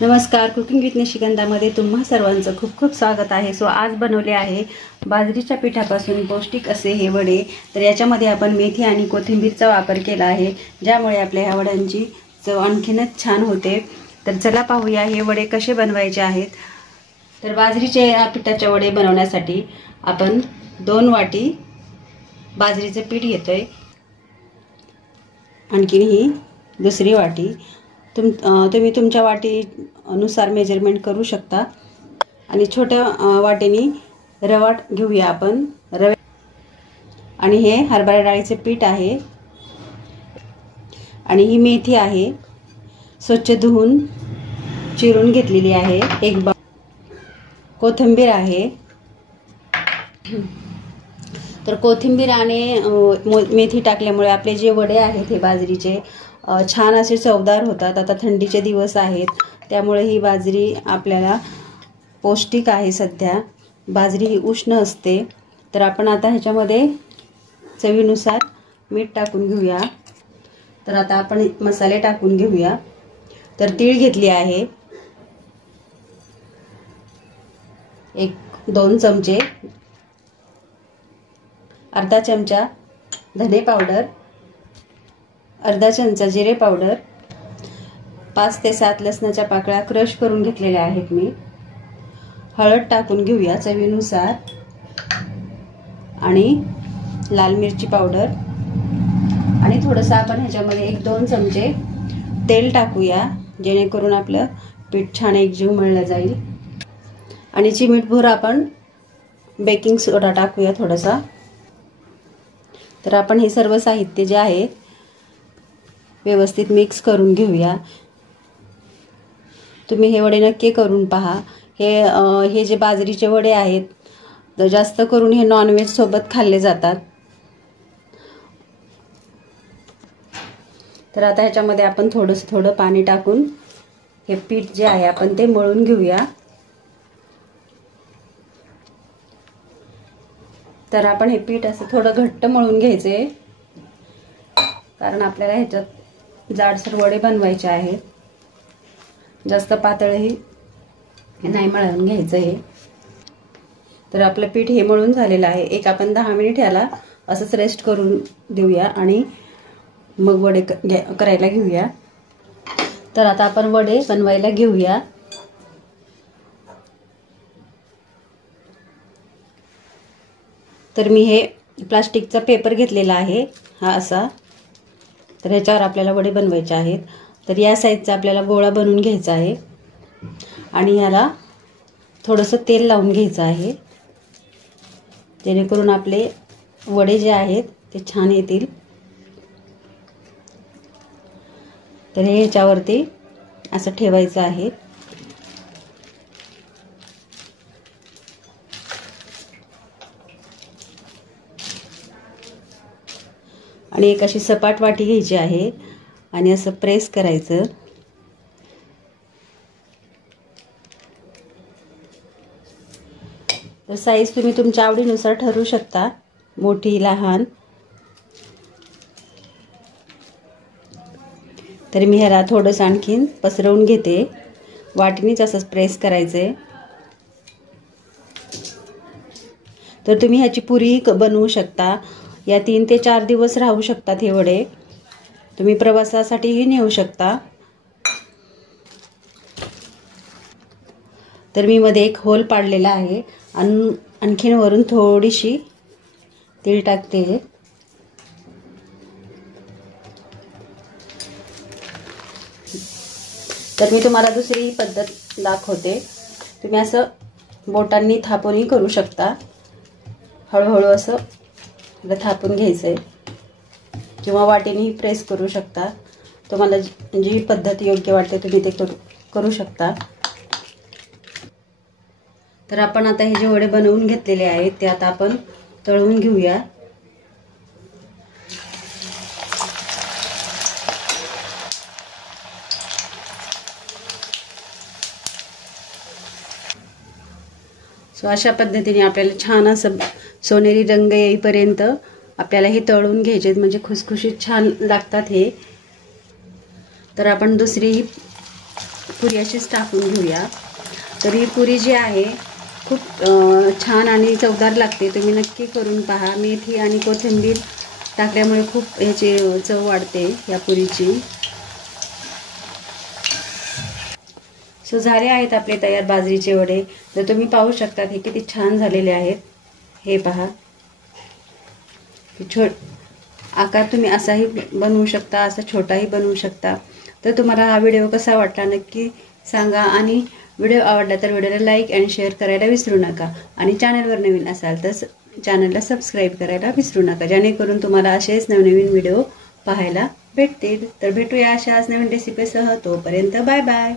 नमस्कार, cooking with निशिगंधामध्ये तुम्हा सर्वांचं खूप खूप स्वागत आहे। आज बनवले आहे बाजरीच्या पिठापासून पौष्टिक असे हे वडे। तर याच्यामध्ये आपण मेथी आणि कोथिंबीरचा वापर केला आहे, ज्यामुळे आपल्या ह्या वड्यांची चव आणखीनच छान होते। तर चला पाहूया हे वडे कसे बनवायचे आहेत। तर बाजरीच्या पिठाचे वडे बनवण्यासाठी आपण 2 वाटी बाजरीचे पीठ घेतोय, आणखी ही दुसरी वाटी। तुम्ही तुमच्या वाटीनुसार मेजरमेंट करू शकता। आणि छोट्या वाटीने रवा घेऊया आपण। रवा आणि हे हरभरा डाळीचे पीठ आहे, आणि ही मेथी आहे, स्वच्छ धुवून चिरून घेतलेली आहे। एक कोथिंबीर आहे। तर कोथिंबीर आणि मेथी टाकल्यामुळे आपले जे वडे आहेत हे बाजरीचे छान असे चवदार होतात। आता थंडीचे दिवस आहेत, त्यामुळे ही बाजरी आपल्याला पौष्टिक आहे। सध्या बाजरी ही उष्ण असते। तर आपण आता ह्याच्यामध्ये चवीनुसार मीठ टाकून घेऊया। तर आता आपण मसाले टाकून घेऊया। तर तीळ घेतली आहे 1-2 चमचे, अर्धा चमचा धने पावडर, अर्धा चमचा जिरे पावडर, 5 ते 7 लसणाच्या पाकळ्या क्रश करून घेतलेल्या आहेत मी। हळद टाकून घेऊया चवीनुसार, आणि लाल मिरची पावडर, आणि थोडंसं आपण ह्याच्यामध्ये 1-2 चमचे तेल टाकूया, जेणेकरून आपलं पीठ छान एकजीव मळलं जाईल। आणि चिमूटभर आपण बेकिंग सोडा टाकूया थोडासा। तर आपण हे सर्व साहित्य जे आहे व्यवस्थित मिक्स करून घेऊया। तुम्ही हे वडे नक्की करून पहा। हे जे बाजरीचे वडे आहेत, तर जास्त करून हे नॉनव्हेज सोबत खाल्ले जातात। तर आता ह्याच्यामध्ये आपण थोडं पाणी टाकून हे पीठ जे आहे आपण ते मळून घेऊया। तर आपण हे पीठ असं थोडं घट्ट मळून घ्यायचे, कारण आपल्याला ह्याच्यात जाडसर वडे बनवायचे आहेत। जास्त पातळही नाही मळून घ्यायचं हे। तर आपलं पीठ हे मळून झालेलं आहे। आपण 10 मिनिट ह्याला असंच रेस्ट करून देऊया, आणि मग वडे करायला घेऊया। तर आता आपण वडे बनवायला घेऊया। तर मी हे प्लास्टिकचा पेपर घेतलेला आहे, हा असा। तर ह्याच्यावर आपल्याला वडे बनवायचे आहेत। तर या साईजचा आपल्याला गोळा बनवून घ्यायचा आहे, आणि याला थोडंसं तेल लावून घ्यायचं आहे, जेणेकरून आपले वडे जे आहेत ते छान येतील। तर हे ह्याच्यावरती असं ठेवायचं आहे। आणि एक अशी सपाट वाटी घ्यायची आहे, आणि असं प्रेस करायचं। तर साईज तुम्ही तुमच्या आवडीनुसार ठरवू शकता, मोठी लहान। तर मी ह्याला थोडंसं आणखीन पसरवून घेते, वाटीनेच असंच प्रेस करायचंय। तर तुम्ही ह्याची पुरी बनवू शकता। या 3 ते 4 दिवस राहू शकतात हे वडे। तुम्ही प्रवासासाठीही नेऊ शकता। तर मी मध्ये एक होल पाडलेला आहे, आणि आणखीन वरून थोडीशी तीळ टाकते। तर मी तुम्हाला दुसरी पद्धत दाखवते। तुम्ही असं बोटांनी थापूनही करू शकता, हळूहळू असं थापून घ्यायचंय, किंवा वाटीनेही प्रेस करू शकता। तुम्हाला जी पद्धत योग्य वाटते तुम्ही ते करू शकता। तर आपण आता हे जे वडे बनवून घेतलेले आहेत ते आता आपण तळून घेऊया। अशा पद्धतीने आपल्याला छान असं सोनेरी रंग येईपर्यंत आपल्याला हे तळून घ्यायचे, म्हणजे खुसखुशीत छान लागतात हे। तर आपण दुसरी पुरी अशीच टाकून घेऊया. तर ही पुरी जी आहे खूप छान आणि चवदार लागते. तुम्ही नक्की करून पहा. मेथी आणि कोथिंबीर टाकल्यामुळे खूप ह्याची चव वाढते या पुरीची. सो झाले आहेत आपले तयार बाजरीचे वडे. तर तुम्ही पाहू शकता हे किती छान झालेले आहेत. हे पहा, आकार तुम्ही असाही बनवू शकता, असा छोटाही बनवू शकता. तर तुम्हाला हा व्हिडिओ कसा वाटला नक्की सांगा. आणि व्हिडिओ आवडला तर व्हिडिओला लाईक आणि शेअर करायला विसरू नका. आणि चॅनलवर नवीन असाल तर चॅनलला सबस्क्राईब करायला विसरू नका, जेणेकरून तुम्हाला असेच नवनवीन व्हिडिओ पाहायला भेटतील. तर भेटूया अशाच नवीन रेसिपीसह. तोपर्यंत बाय बाय.